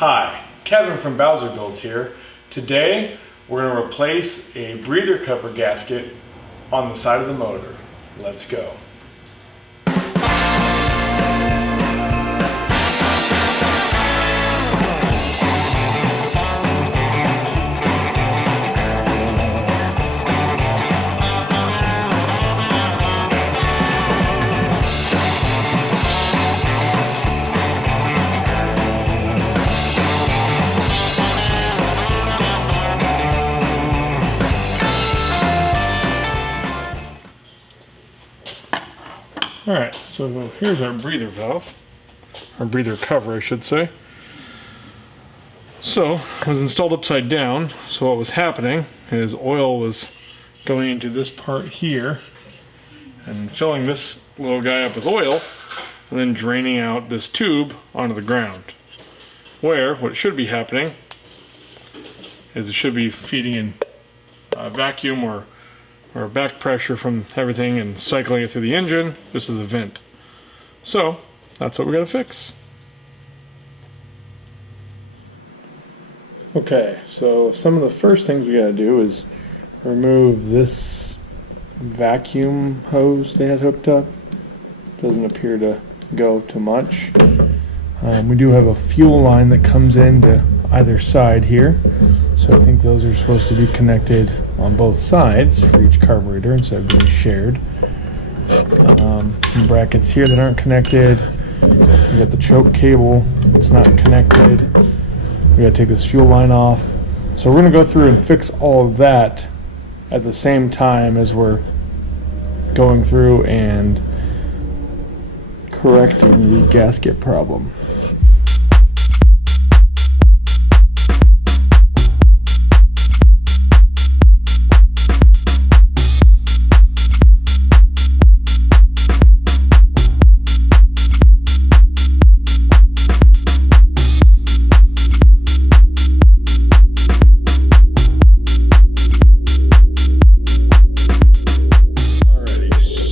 Hi, Kevin from Bowser Builds here. Today we're going to replace a breather cover gasket on the side of the motor. Let's go. Alright, so here's our breather valve, or breather cover I should say. So, it was installed upside down, so what was happening is oil was going into this part here and filling this little guy up with oil and then draining out this tube onto the ground. Where what should be happening is it should be feeding in vacuum or back pressure from everything and cycling it through the engine. This is a vent. So that's what we got to fix. Okay, so some of the first things we got to do is remove this vacuum hose they had hooked up. Doesn't appear to go to much. We do have a fuel line that comes into either side here, so I think those are supposed to be connected on both sides for each carburetor instead of being shared. Some brackets here that aren't connected. We got the choke cable, it's not connected. We gotta take this fuel line off. So we're gonna go through and fix all of that at the same time as we're going through and correcting the gasket problem.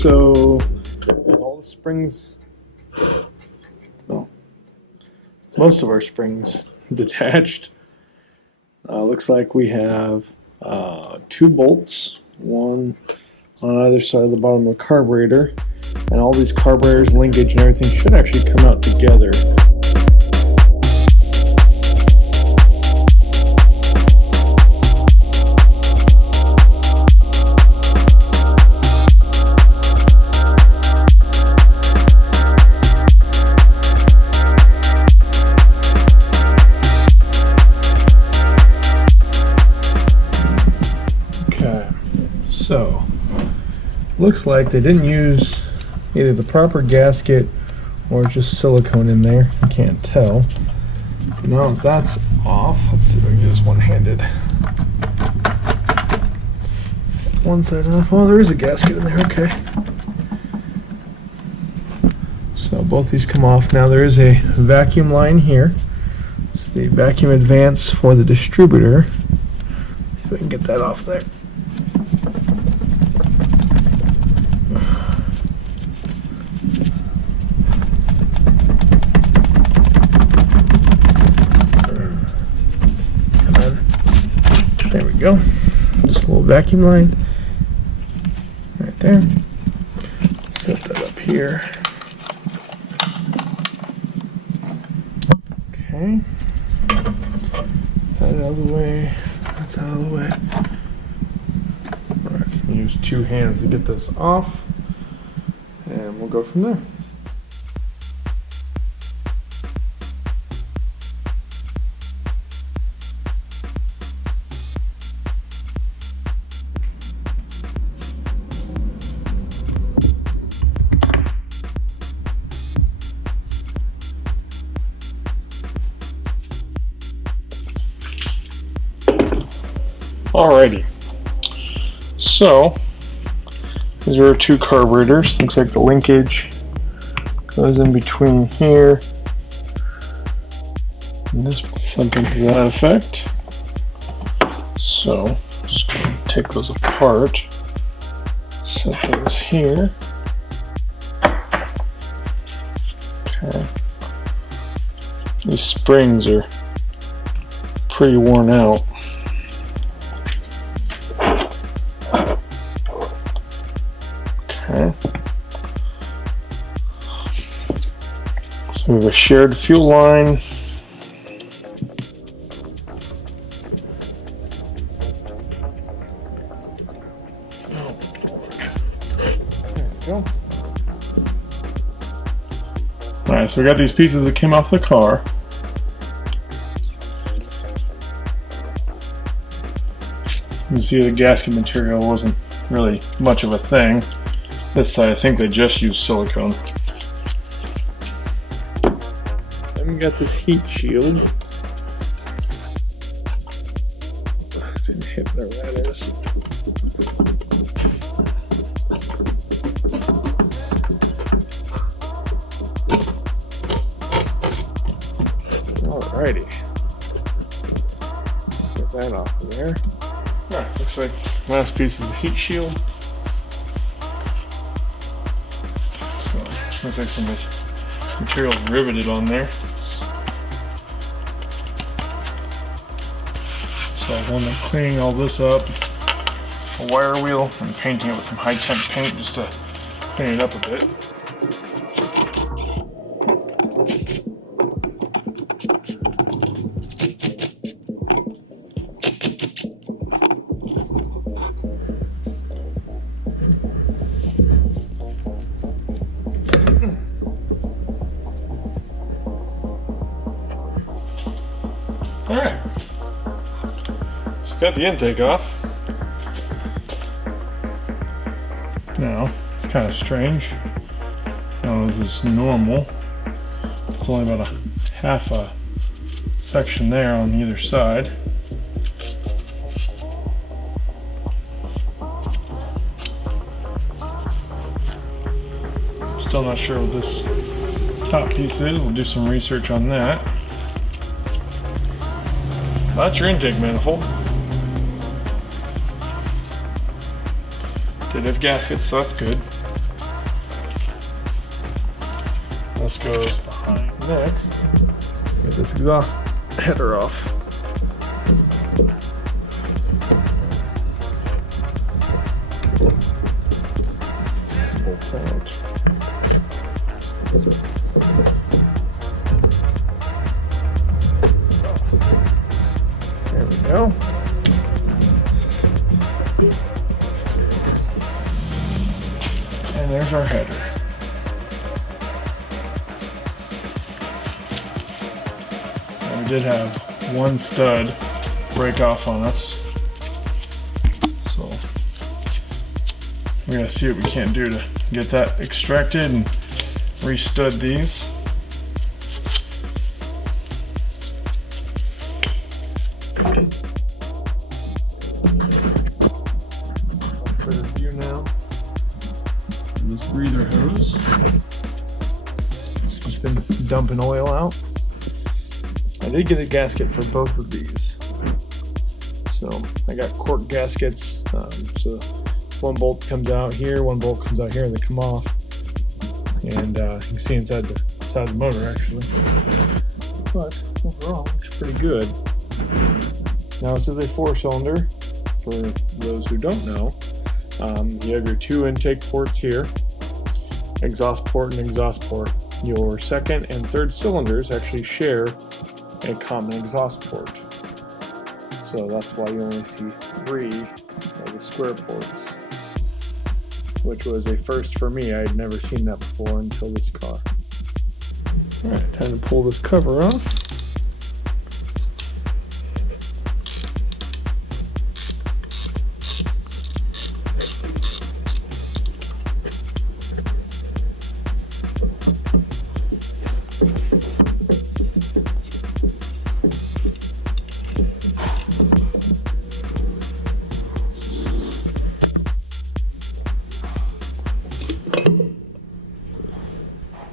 So, with all the springs, well, most of our springs detached, looks like we have 2 bolts, one on either side of the bottom of the carburetor, and all these carburetors, linkage, and everything should actually come out together. So, looks like they didn't use either the proper gasket or just silicone in there. I can't tell. Now that's off. Let's see if I can do this one-handed. One side off. Oh, there is a gasket in there. Okay. So both these come off. Now there is a vacuum line here. It's the vacuum advance for the distributor. See if I can get that off there. There we go. Just a little vacuum line right there. Set that up here. Okay. That out of the way. That's out of the way. Alright, use 2 hands to get this off, and we'll go from there. Alrighty, so these are our 2 carburetors. Looks like the linkage goes in between here and this, something to that effect. So just going to take those apart, set those here. Okay. These springs are pretty worn out. Okay. So we have a shared fuel line. Alright, so we got these pieces that came off the car. You can see the gasket material wasn't really much of a thing. This side, I think they just used silicone. Then we got this heat shield. Didn't hit where that is. Alrighty. Get that off of there. Ah, looks like last piece is the heat shield. So, looks like some material riveted on there. So when I'm cleaning all this up, a wire wheel, and painting it with some high temp paint just to clean it up a bit. Alright, so got the intake off. Now, it's kind of strange. Now this is normal. It's only about a half a section there on either side. Still not sure what this top piece is. We'll do some research on that. That's your intake manifold. Did have gaskets, so that's good. This goes behind. Next, get this exhaust header off. Bolts out. There we go. And there's our header. And we did have one stud break off on us. So we gotta see what we can do to get that extracted and re-stud these. For the view now, this breather hose. It's just been dumping oil out. I did get a gasket for both of these. So I got cork gaskets. So one bolt comes out here, one bolt comes out here, and they come off. And you can see inside the side of the motor actually. But overall, it looks pretty good. Now this is a 4-cylinder. For those who don't know, you have your 2 intake ports here, exhaust port and exhaust port. Your second and third cylinders actually share a common exhaust port. So that's why you only see 3 of the square ports, which was a first for me. I had never seen that before until this car. Alright, time to pull this cover off.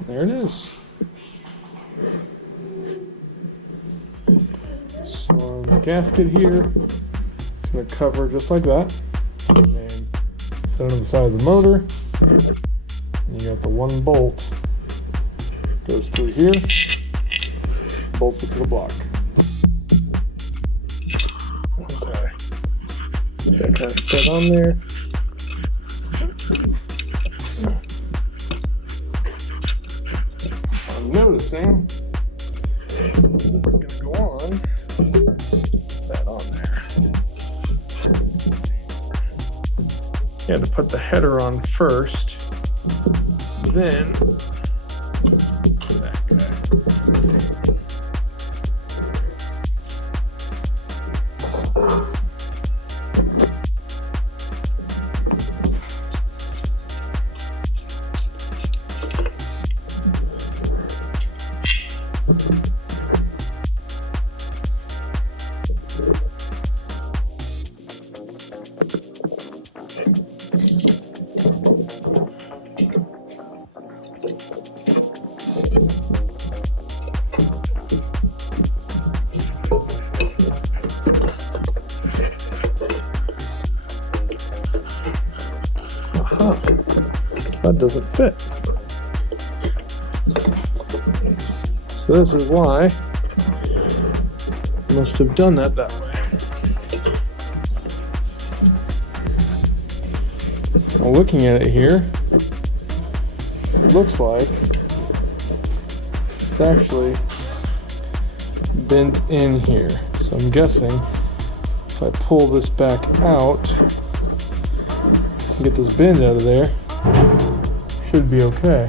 There it is. So on the gasket here, it's going to cover just like that. And then set it on the side of the motor. And you got the one bolt. Goes through here. Bolts it to the block. That kind of set on there. I'm noticing this is going to go on. That on there. Let's see. You had to put the header on first, then that guy. Let's see. So that doesn't fit. So this is why I must have done that way. Now looking at it here, it looks like it's actually bent in here. So I'm guessing if I pull this back out, get this bend out of there, should be okay.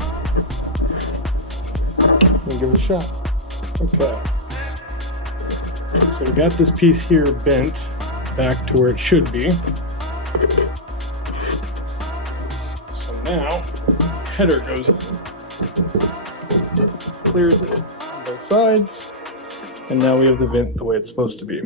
Let me give it a shot. Okay. So we got this piece here bent back to where it should be. So now, header goes in. Clears it on both sides, and now we have the vent the way it's supposed to be.